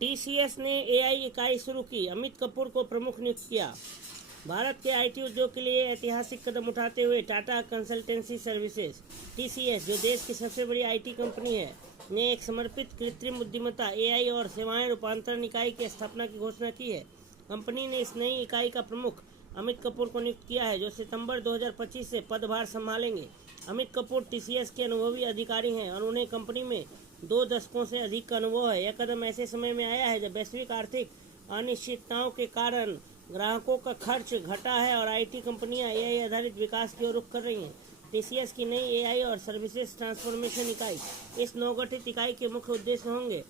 TCS ने AI इकाई शुरू की, अमित कपूर को प्रमुख नियुक्त किया। भारत के आईटी उद्योग के लिए ऐतिहासिक कदम उठाते हुए टाटा कंसल्टेंसी सर्विसेज टीसीएस, जो देश की सबसे बड़ी आईटी कंपनी है, ने एक समर्पित कृत्रिम बुद्धिमत्ता एआई और सेवाएं रूपांतरण इकाई की स्थापना की घोषणा की है। कंपनी ने इस नई इकाई का प्रमुख अमित कपूर को नियुक्त किया है, जो सितंबर 2025 से पदभार संभालेंगे। अमित कपूर टीसीएस के अनुभवी अधिकारी हैं और उन्हें कंपनी में 2 दशकों से अधिक का अनुभव है। यह कदम ऐसे समय में आया है जब वैश्विक आर्थिक अनिश्चितताओं के कारण ग्राहकों का खर्च घटा है और आईटी कंपनियां एआई आधारित विकास की ओर रुख कर रही हैं। टीसीएस की नई एआई और सर्विसेज ट्रांसफॉर्मेशन इकाई, इस नवगठित इकाई के मुख्य उद्देश्य होंगे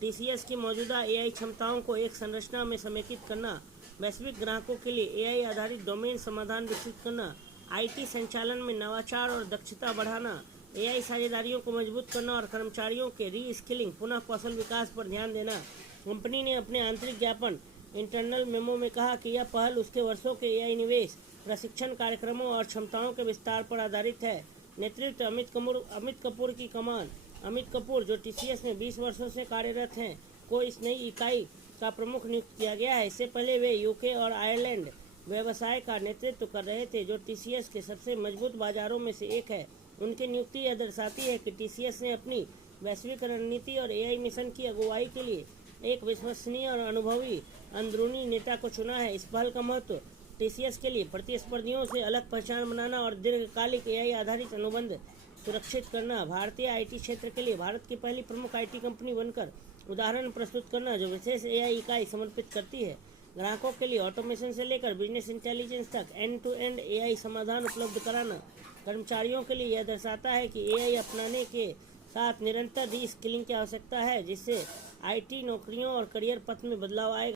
टीसीएस की मौजूदा एआई क्षमताओं को एक संरचना में समेकित करना, वैश्विक ग्राहकों के लिए एआई आधारित डोमेन समाधान विकसित करना, आईटी संचालन में नवाचार और दक्षता बढ़ाना, एआई साझेदारियों को मजबूत करना और कर्मचारियों के री स्किलिंग पुनः कौशल विकास पर ध्यान देना। कंपनी ने अपने आंतरिक ज्ञापन इंटरनल मेमो में कहा कि यह पहल उसके वर्षों के एआई निवेश, प्रशिक्षण कार्यक्रमों और क्षमताओं के विस्तार पर आधारित है। नेतृत्व अमित कपूर की कमान। अमित कपूर, जो टीसीएस में 20 वर्षों से कार्यरत हैं, को इस नई इकाई का प्रमुख नियुक्त किया गया है। इससे पहले वे यूके और आयरलैंड व्यवसाय का नेतृत्व कर रहे थे, जो टीसीएस के सबसे मजबूत बाजारों में से एक है। उनकी नियुक्ति यह दर्शाती है कि टीसीएस ने अपनी वैश्विक रणनीति और एआई मिशन की अगुवाई के लिए एक विश्वसनीय और अनुभवी अंदरूनी नेता को चुना है। इस पहल का महत्व टीसीएस के लिए प्रतिस्पर्धियों से अलग पहचान बनाना और दीर्घकालिक एआई आधारित अनुबंध सुरक्षित करना, भारतीय आईटी क्षेत्र के लिए भारत की पहली प्रमुख आईटी कंपनी बनकर उदाहरण प्रस्तुत करना, जो विशेष एआई इकाई समर्पित करती है। ग्राहकों के लिए ऑटोमेशन से लेकर बिजनेस इंटेलिजेंस तक एंड टू एंड एआई समाधान उपलब्ध कराना। कर्मचारियों के लिए यह दर्शाता है कि एआई अपनाने के साथ निरंतर री स्किलिंग की आवश्यकता है, जिससे आईटी नौकरियों और करियर पथ में बदलाव आएगा।